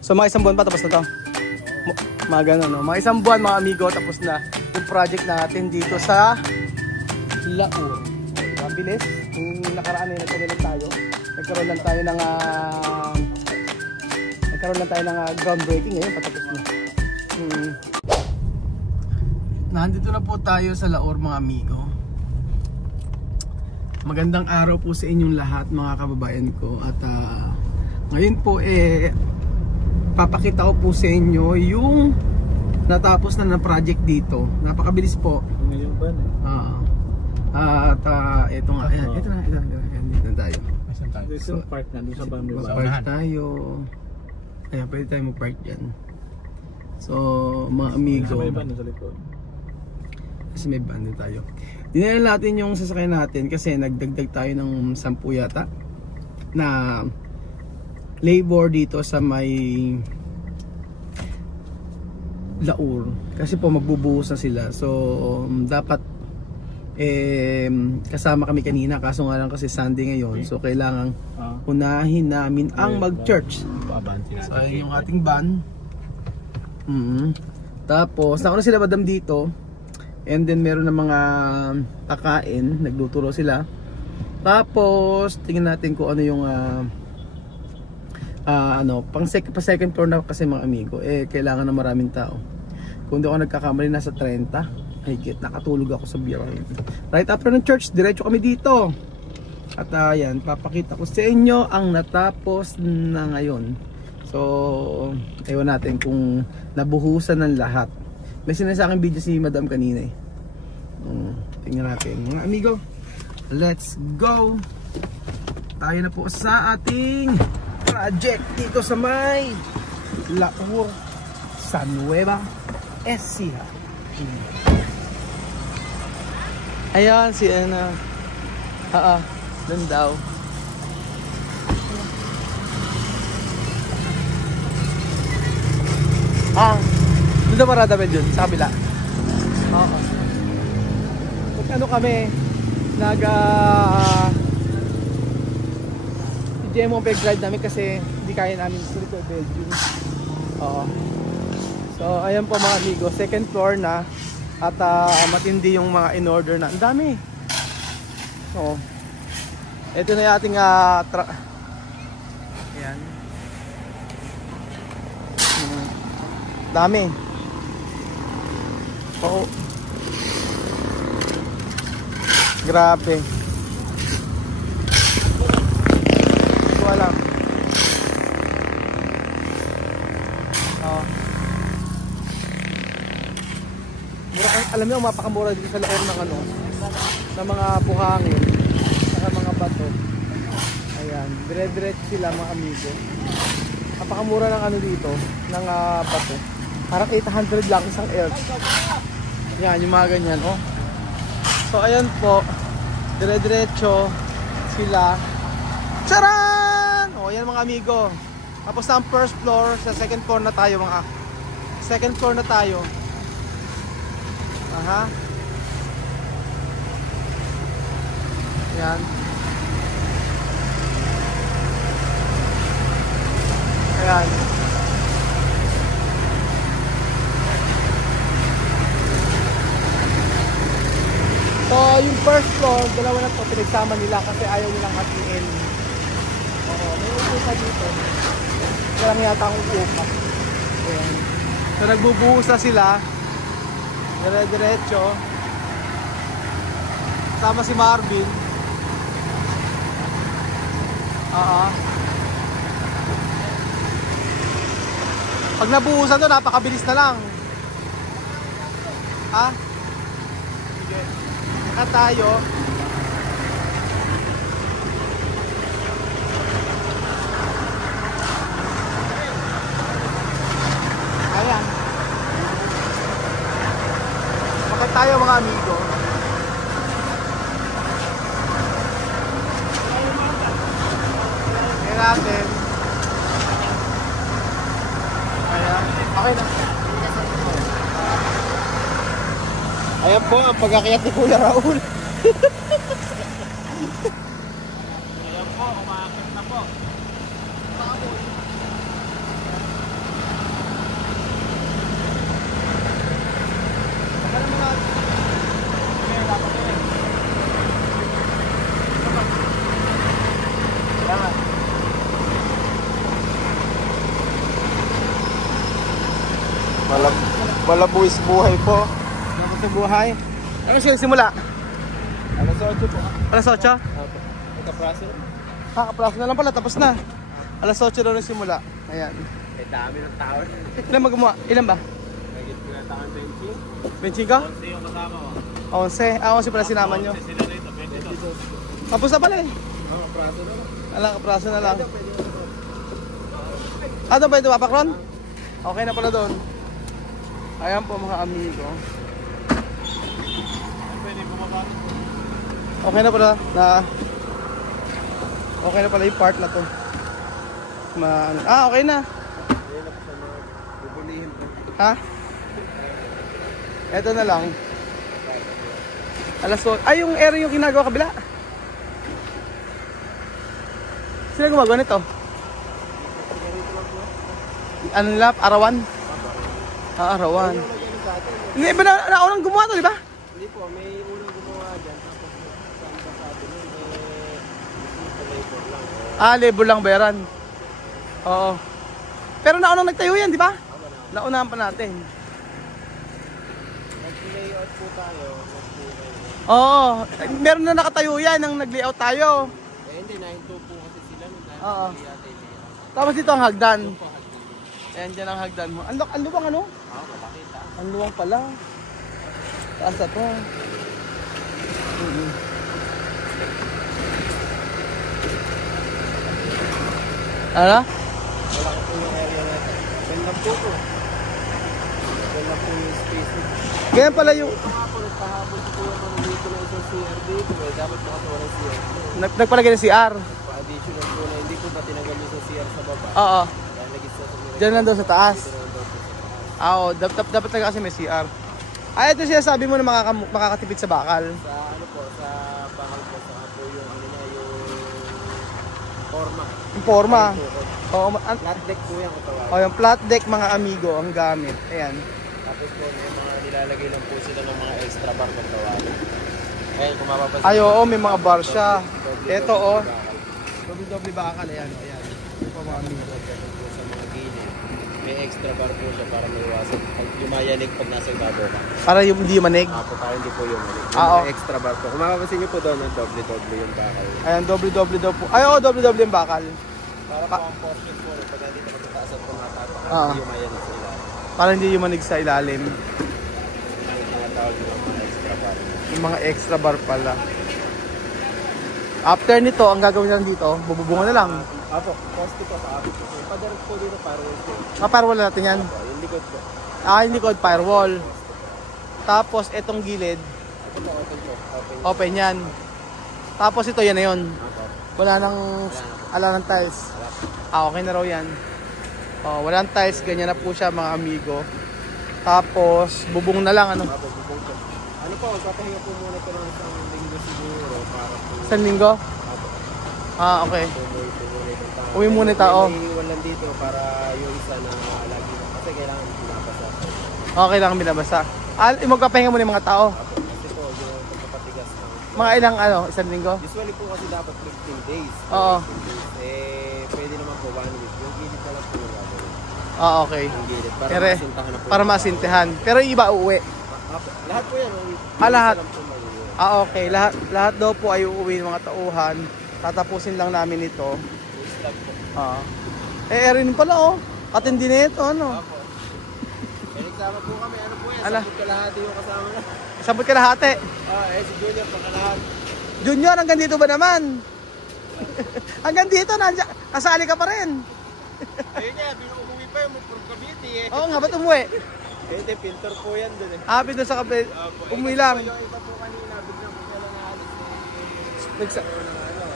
So mga isang buwan pa tapos na to. Mga ganun, no? Mga isang buwan mga amigo, tapos na yung project natin dito sa Laur. Ang bilis. Yung nakaraan ay nagkaroon lang tayo ng groundbreaking. Ngayon patapos na. Nandito na po tayo sa Laur mga amigo. Magandang araw po sa inyong lahat mga kababayan ko. At ngayon po papakita ko po sa inyo yung natapos na project dito. Napakabilis po. Ngayon ba na? At ito nga, ito na dito na tayo. Dito yung park na, doon sa boundary. Mag-park tayo. Ayan, pwede tayo mag-park dyan. So, mga amigo. May van sa likod. Kasi may van din tayo. Dinala natin yung sasakyan natin kasi nagdagdag tayo ng 10 yata na labor dito sa may Laur. Kasi po magbubuhos na sila. So, dapat kasama kami kanina kaso nga lang kasi Sunday ngayon. So, kailangan unahin namin ang mag-church. So, ayun yung ating van. Tapos, nauna sila madam dito. And then, meron na mga kakain. Nagluturo sila. Tapos, tingnan natin kung ano yung pa second floor na kasi mga amigo. Kailangan na maraming tao. Kung di ako nagkakamali, nasa 30. Nakatulog ako sa biyahe. Right after ng church, diretso kami dito. At ayan, papakita ko sa inyo ang natapos na ngayon. So, ewan natin kung nabuhusan ng lahat. May sinasakang video si madam kanina eh. Tingnan natin. Mga amigo, let's go! Tayo na po sa ating project dito sa may Laur, San Nueva Ecija. Ayan si Ana. Doon daw. Doon daw parada ba dun? Sa kabila. Oo. Ano kami i-demo ang peg-drive namin kasi hindi kaya namin sa likod Belgium. Oo. So ayan po mga amigo, second floor na. At matindi yung mga in-order na. Ang dami. So, ito na yung ating ayan. Dami. Oo. Grabe. Ito alam. Alam niyo, mapakamura dito sa Laur ng ng mga buhangin, ng mga bato. Ayan, dire-diretso sila mga amigo. Napakamura ng dito, ng bato. Parang 800 lang isang earth. Yan, yung mga ganyan, oh. So ayan po, dire-diretso sila. Charan! Oh, yan mga amigo. Tapos na ang first floor, sa second floor na tayo mga. Second floor na tayo. Yan. Ayan. So, yung first floor, dalawa na po pinagsama nila kasi ayaw nilang hatiin. Oo, may upa dito. Kaya lang yata ang upa. Ayan. So, nagbubuhos na sila. Dire-diretso. Sama si Marvin. Pag nabuhusan to, napakabilis na lang. Sige. Saka tayo. Ayan. Bakit tayo mga amigo? Ayan natin. Ayan. Okay na. Ayan po ang pag-akyat ni Kuya Raul. Ayan po, umakit na po. Malabuis buhay po. Dapat sa buhay. Ano siya simula? Alas 8 po. Alas 8? Opo. Nagka-praso na. Kakapraso na lang pala, tapos na. Alas 8 daw na simula. Ayan. Eh, dami ng tao. Ilan magawa? Ilan ba? Nagit ko na taon 20. 25? 11 yung kasama ko. 11. 11 pala sinama nyo. Sila rito, 22. Tapos na pala eh. Oo, praso na lang. Alang, kapraso na lang. Ano ba ito, Papakron? Okay na pala doon. Ayan po mga amigo. Pwede bumaba. Okay na pala na okay na pala yung part na to. Okay na. Bubulihin po. Ha? Eto na lang. Alas 8. Ay, yung area yung ginagawa kabila. Sila gumagawa nito? Ano nila? Arawan? Arawan. Hindi, iba na unang gumawa to, di ba? Hindi po, may unang gumawa dyan. Tapos samba sa atin yun, labor lang. Labor lang bayaran. Oo. Pero naunang nagtayo yan, di ba? Naunahan pa natin. Nag-layout po tayo. Oo. Meron na nakatayo yan nang nag-layout tayo. Eh hindi, 9-2 po kasi sila. Oo. Tapos dito ang hagdan. Ayan dyan ang hagdan mo. Ang luwang ano? Makita. Ang luwang pala. Taas na to. Ano? Wala ko po yung area na ito. Ganda po po. Ganda po yung space. Ganyan pala yung... Nagpahabol po yung mga dito na isang CR dito. Dapat makatawa ng CR. Nagpalagay ng CR. Pa-additional po na hindi po ba tinanggal yung sa CR sa baba? Oo. Dahil naging sa Diyan lang daw sa taas. dito naman daw po sa taas. Oo, dapat talaga kasi may CR. Ay, ito siya sabi mo na makakatipid sa bakal. Sa ano po, sa bakal po, sa po yung ano niya, yung forma. Yung forma. Oo, Flat deck po yung katawan. yung flat deck mga amigo ang gamit. Ayan. Tapos po, may mga nilalagay lang po sila ng mga extra bar ng tawagin. Kaya kung mapapansin. Ay, oo, may mga bar siya. Ito, oh. bakal. Doble bakal. Ayan, ayan. Ito mga amigo. Po sa mga gilid. May extra bar po siya para maiwasan. Pag yumayanig pag nasa ibabaw ka. Para yung hindi manig. Po, para hindi po yumanig. Oo. May extra bar po. Kung mapapansin niyo po doon, ang doble-doble yung bakal. Ayan, doble-doble daw po. Ay, oo, doble-doble yung bakal. Para po ang portion po, pag hindi ka magtataas at pumatapak, Oo. hindi yumayanig sa ilalim. Para hindi yung manig sa ilalim. Yung mga tawag ng mga extra bar. Yung mga extra bar pala. After nito, ang gagawin lang dito, bububungan na lang. Apo, poste po sa apo po. Padirect po dito para yung Firewall na natin yan. yung likod po. Yung likod, firewall. Tapos, etong gilid, Ito po, open po. Open. open yan. Tapos ito, yan na yun. Apo. Wala nang, ng tiles. Okay na raw yan. Walang tiles, ganyan na po siya mga amigo. Tapos, bubong na lang, ano. Apo, bubong po. Ano po, papahinga po muna ito ng isang linggo siguro para po. Isang linggo? Apo. Okay. Uwi muna yung tao. Uwi muna yung tao. May iwan lang dito para yung isa na lagi na. Kasi kailangan pinapasa. Okay lang binabasa. Magpapahinga muna yung mga tao. Apo, kasi po, yung pagpapatigas ng... Mga ilang, isang linggo? Usually po kasi dapat 15 days. Oo. 15 days. Eh, pwede naman po 1 week. Yung gilid na lang po yung gagawin. Okay. Yung gilid. Para Pero, masintahan na po. para masintihan. Pero yung iba uuwi. Apo, lahat po yan. Lahat. Isa lang po mauwi. Okay. Lahat daw po ay uuwi ng mga tauhan. Tatapusin lang namin ito. Full stop po. Erin pala, oh. Katindi na ito, ano. Apo. Eh, nagsama po kami. Ano po yan? Ala. Sabot kalahati yung kasama na. Sabot ka lahati. Si Junior pagkalahati. Junior, hanggang dito ba naman? Hanggang dito, kasali ka pa rin. Ayun nga, umuwi pa yung from Cavite eh. Oo nga, ba't umuwi? Hindi, pintor po yan dun eh. Doon sa kape. Umuwi lang. Yung iba po kanina, biglang po kailan naalis Nagsa...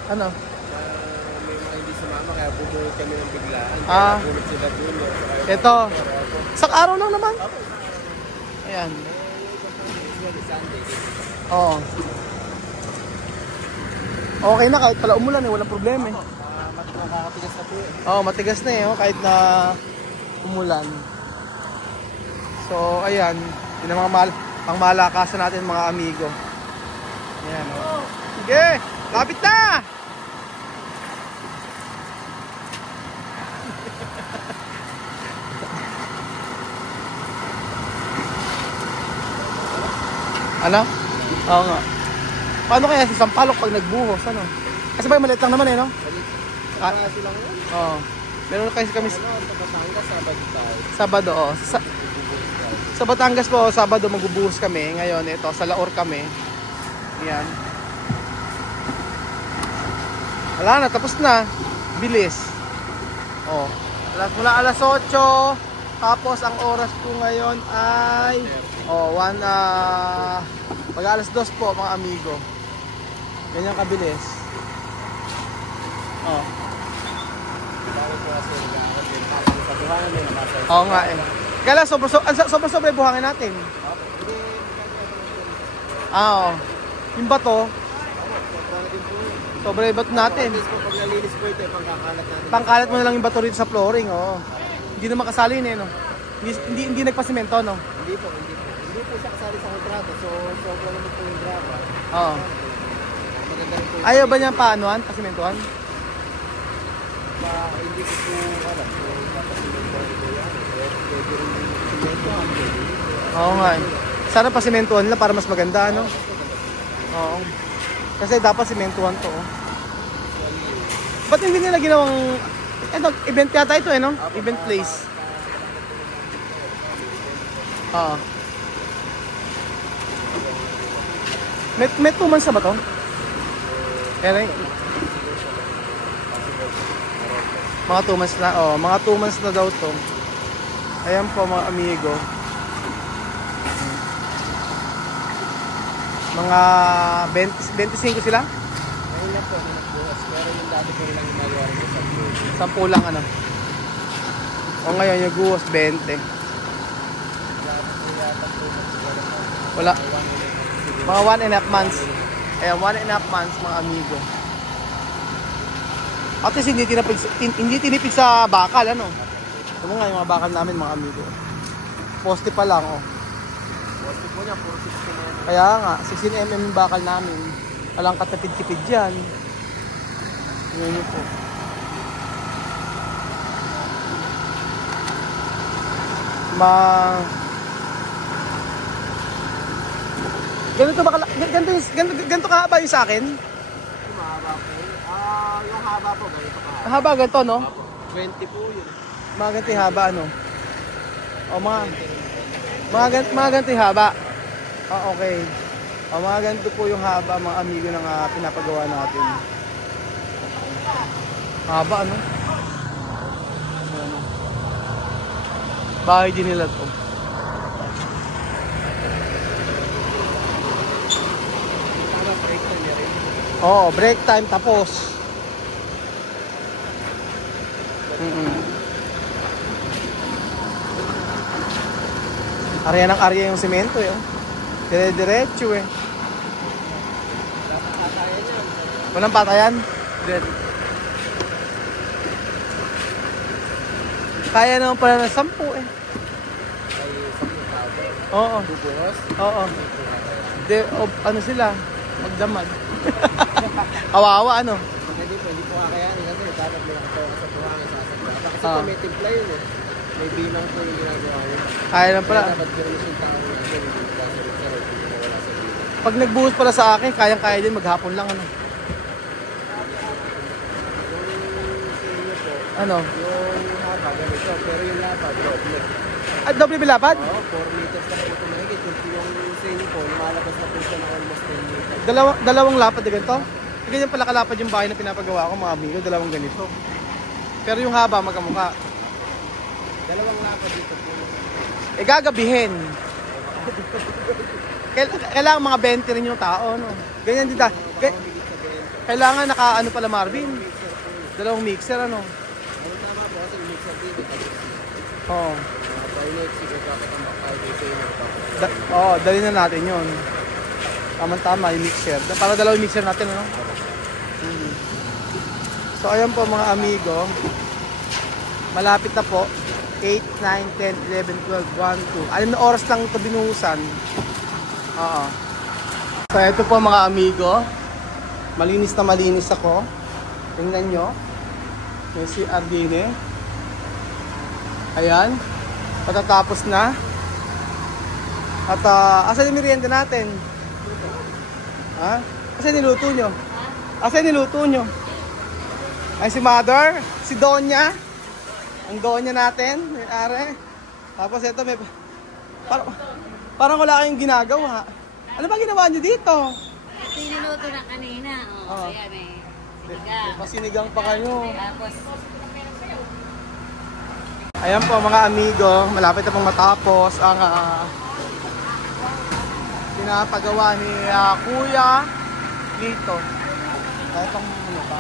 Ano? may mga hindi sumama, kaya bumuwi kami ng biglaan. Ah. Kaya pulot sila Junior. Ito. Sak araw lang naman. Ayan. Oo. Okay na kahit pala umulan eh, walang problema eh. Makakatigas na po eh. Oo, matigas na eh, kahit na umulan. So, ayan. Yun ang mga pangmalakasan natin mga amigo. Ayan. Sige, lapit na! Ano? Oo nga. Paano kaya si Sampalok pag nagbuhos? Ano? Kasi ba maliit lang naman eh, no? Kasi lang yun. Oo. Meron kasi kami Ano, sa Batangas, Sabado tayo. Sabado, oh. Sa Batangas po, Sabado magbubuhos kami. Ngayon, ito, sa Laor kami. Yan. Wala na, tapos na. Bilis. Oh. Mula alas 8. Tapos ang oras po ngayon ay pag alas 2 po mga amigo. Ganyan kabilis. Oh. Oo nga eh. Kaya lang, sobrang buhangin natin. Oo. Yung bato, sobrang bato natin. Pag nalinis po ito, pangkakalat natin. Pangkalat mo na lang yung bato rito sa flooring, oo. Hindi na makasalin eh, no? Hindi nagpasimento, no? Hindi po. Hindi po siya kasali sa kontrata. So, sobrang naman po yung graba. Oo. Maganda rin po. Ayaw ba niya paanoan, pasimentohan? Hindi ko po alam. So, papasimentohan ko yan. Pwede rin yung simentohan. Oo nga eh. Sana pasimentohan lang para mas maganda, no? Oo. Kasi dapat simentuhan to, oh. Ba't hindi nila ginawang event yata ito eh, no? Event place. Oo. May 2 months na ba to? Pero mga 2 months na, oh. Mga 2 months na daw to. Ayan po mga amigo. Mga 25 sila? Ngayon lang po, nagbukas. Pero yung dati ko lang yung magawa rin sa 10 lang ano. O ngayon yung guwas 20. Wala. Mga 1.5 months. Ayan, 1.5 months mga amigo. At least hindi tinipid sa bakal ano. Ito nga yung mga bakal namin mga amigo. Poste pa lang oh. Poste po niya, 460 na yan. Kaya nga, 16mm yung bakal namin. Walang katapid-tipid dyan. Ngayon yun po. Ganito kahaba yung sa akin? Yung mahaba po. Yung haba po, ganito ka. Haba ganito, no? 20 po yun. Mga ganito yung haba, ano? O mga ganito yung haba. Okay. O mga ganito po yung haba, mga amigo ng pinapagawa natin. Haba, ano? Bahay din nila to. Break time niya rin. Oo, break time tapos. Arya ng arya yung semento eh. Dire-diretso eh. Walang patayan? Dead. Kaya naman pala ng 10 eh. Oo. Buburos? Oo. Ano sila? Magdamag. Kawawa ano? Hindi po kakayanin kasi dapat may ako sa buhangin sa asapala. Kasi po may timpla yun eh. May bilang po yung ginagawa yun. Kaya lang pala. Dapat gano'n yung tao natin. Wala sa bilang. Pag nagbuhos pala sa akin, kayang-kaya din maghapon lang ano. Yung sa inyo po, Ano? yung haba ganito. Pero yung lapad, doble. At doble bilapad? Oo, 4 meters na po tumahigit. Yung sa inyo po, lumalabas na po siya ng almost 10 meters. Dalawang lapad na ganito? Ganyan pala kalapad yung bahay na pinapagawa ko mga amigo, dalawang ganito. Pero yung haba magkamukha. Dalawang lapad dito po. Gagabihin. Kailangan mga 20 rin yung tao, no? Ganyan din kailangan naka ano pala Marvin? Dalawang mixer, ano? Ano tama po kasi yung mixer dito. Oo. Dali na natin yun. Tama-tama yung mixer. Para dalawang mixer natin, ano? So, ayan po mga amigo. Malapit na po. 8, 9, 10, 11, 12, 1, 2. 6 na oras lang ito binuhusan. Oo. So, ito po mga amigo. Malinis na malinis ako. Tingnan nyo. Yung si Ardine. Ayan. Patatapos na. At asan yung merienda natin? Ha? Kasi niluto nyo? Kasi niluto nyo? Ay si Mother, si Donya. Ang Donya natin, may are. Tapos ito may parang wala kayong ginagawa. Ano ba ginawa nyo dito? Ito yung niluto na kanina. Oh, ayan eh. Sinigang. Pasinigang pa kayo. Tapos, Ayan po mga amigo, malapit na pong matapos ang pinapagawa ni Kuya Lito. Ay pang ano pa.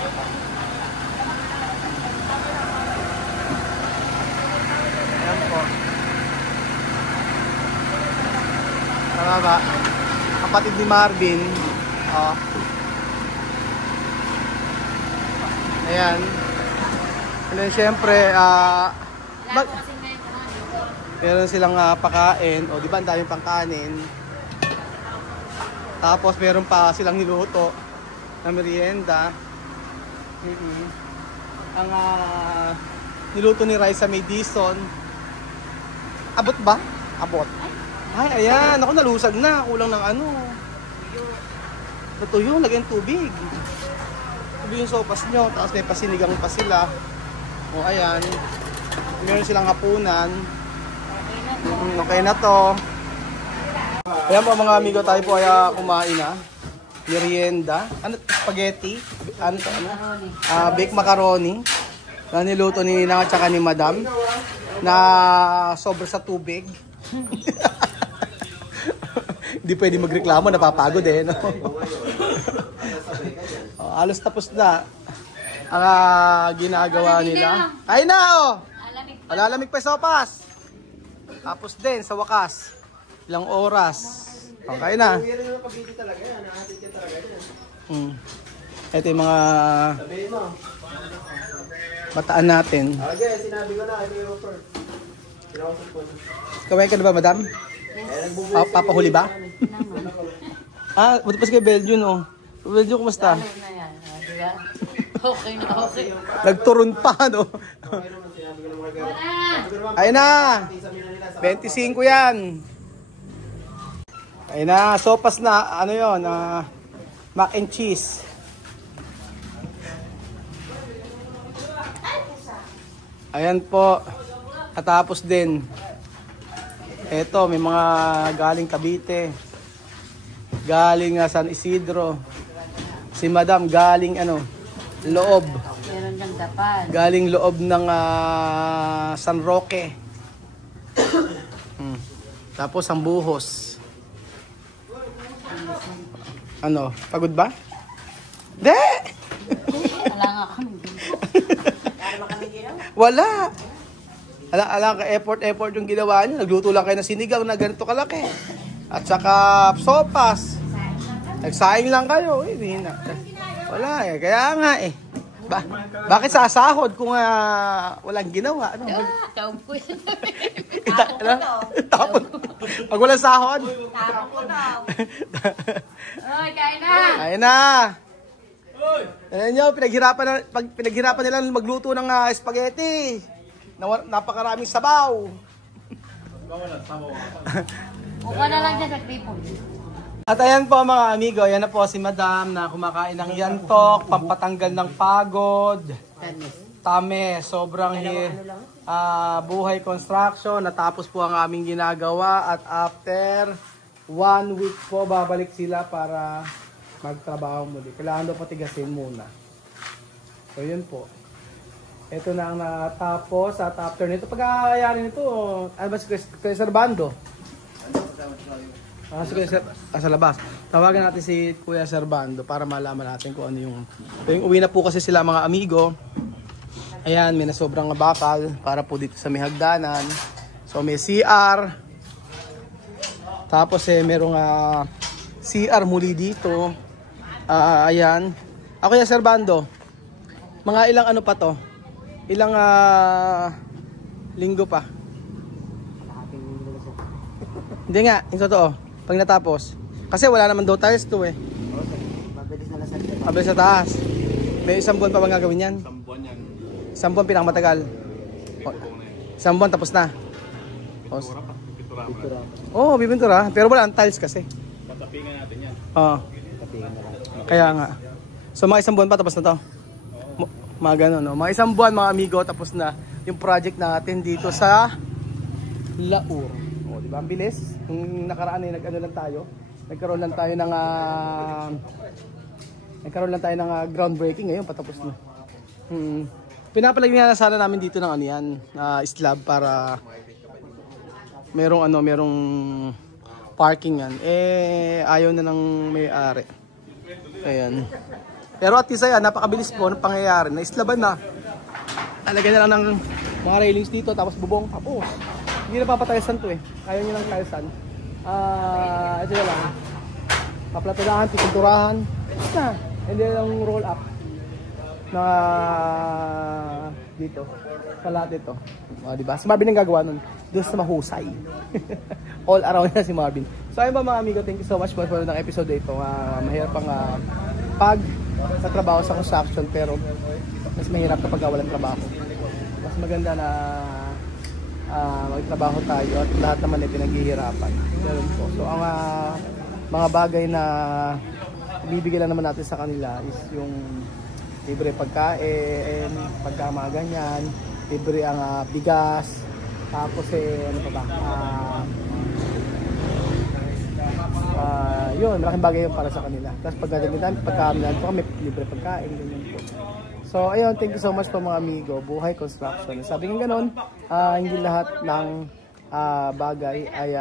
Ayan po. Tama ba? Kapatid ni Marvin. Oh. Ayan. And then syempre, meron silang pakain. O, di ba ang daming pangkanin. Tapos meron pa silang niluto na merienda. Ang niluto ni Raisa may dison. Abot ba? Abot. Ay, ayan. Ako nalusag na. Kulang ng ano. Natuyo. Lagyan tubig. Tubig yung sopas nyo. Tapos may pasinigang pa sila. O, ayan. Meron silang hapunan. Okay na to. Ayan po mga amigo, tayo po ay kumain na. Merienda. Ano? Spaghetti. Ano to? Ano? Baked macaroni. Na niluto ni Ninang at saka ni Madam. Na sobra sa tubig. Hindi pwede magreklamo, napapagod eh. No? Halos tapos na ang ginagawa nila. Kain na oh! Malalamig pa sopas. Tapos din sa wakas. Ilang oras. Okay na. Ito yung mga bataan natin. Sinabi ko na, ito yung offer. Kawin ka na ba, Madam? Papahuli ba? Buti pa si Belgium, oh. Belgium, kumusta? okay na okay. Nagturon pa, no? Ayun na! 25 yan. Ayun na, sopas na, ano yun, mac and cheese. Ayan po. At tapos din, eto, may mga galing Cavite. Galing San Isidro. Si Madam galing loob. Meron ng dapan. Galing loob ng San Roque. Tapos ang buhos. Ano, pagod ba? De! Wala nga kami. Wala. Ala effort yung ginawa niyo. Nagluto lang kayo ng sinigang na ganito kalaki. At saka sopas. Nagsaing lang kayo. Wala eh. Kaya nga eh. Bakit sasahod kung walang ginawa? Ano? Taong po yun. Tapon. Pag walang sahod. Tapon ko daw. Oy, kain na. Kain na. Ayan nyo, pinaghirapan nila magluto ng spaghetti. Napakaraming sabaw. Buka na lang dyan sa kripon. At ayan po mga amigo, ayan na po si Madam na kumakain ng yantok, pampatanggal ng pagod. Tame, sobrang buhay construction. Natapos po ang aming ginagawa at after 1 week po babalik sila para magtrabaho muli. Kailangan daw patigasin muna. So yun po. Ito na ang natapos at after nito, pag-aayari nito, ano ba si Kuya Servando? Sa labas. Tawagan natin si Kuya Servando para malaman natin kung ano yung uwi na po kasi sila mga amigo. Ayan, may nasobrang bakal para po dito sa may hagdanan. So may CR. Tapos merong CR muli dito. Ayan. Kuya Servando, mga ilang ano pa to? Ilang linggo pa? Hindi nga, yung totoo. Pag natapos. Kasi wala naman daw tiles to eh. Mabilis na taas. May isang buwan pa bang gagawin yan? Isang buwan yan. Isang buwan pinakamatagal. Isang buwan tapos na. Oo, bibintura. Pero wala ang tiles kasi. Patapingan natin yan. Oo. Kaya nga. So mga isang buwan pa tapos na to. Mga ganun, no? Mga isang buwan mga amigo, tapos na yung project natin dito sa Laur. O, di ba? Ang bilis. Yung nakaraan ay nagkaroon lang tayo ng groundbreaking. Ngayon patapos na. Pinapalagyan na sana namin dito ng ano yan, slab para merong parking yan. Ayaw na ng may-ari. Ayan. Pero at least ayan, napakabilis po ng pangyayari. Naislaban na. Talagyan na lang ng mga railings dito, tapos bubong tapos. Hindi na papatayasan to eh. Ayaw nyo ng tayasan. Ito na lang. Paplatulahan, pipinturahan. Na. And then lang roll up. Na dito. Sa lahat ito. Diba? Si Marvin ang gagawa nun. Doon sa mahusay. All around na si Marvin. So ayun ba mga amigo, thank you so much for ng episode ito. Mahirap ang pag sa trabaho sa construction, pero mas mahirap kapag walang trabaho. Mas maganda na magtrabaho tayo at lahat naman ay pinaghihirapan. Ganun po. So ang mga bagay na bibigyan lang naman natin sa kanila is yung libre pagkain, mga ganyan, libre ang bigas, tapos ano pa ba, yun, malaking bagay yun para sa kanila. Tapos pagkagamitan po kami, libre pagkain, ganyan po. So ayun, thank you so much po mga amigo, Buhay Construction. Sabi nga ganun, hindi lahat ng bagay ay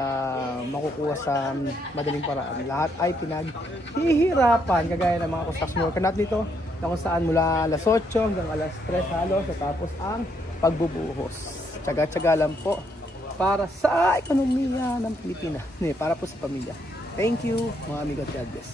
makukuha sa madaling paraan. Lahat ay pinaghihirapan, kagaya ng mga construction worker natin dito, na kung saan mula alas 8 hanggang alas 3 halos, tapos ang pagbubuhos. Tsaga-tsaga lang po para sa ekonomiya ng Pilipinas, para po sa pamilya. Thank you mga amigo, God bless.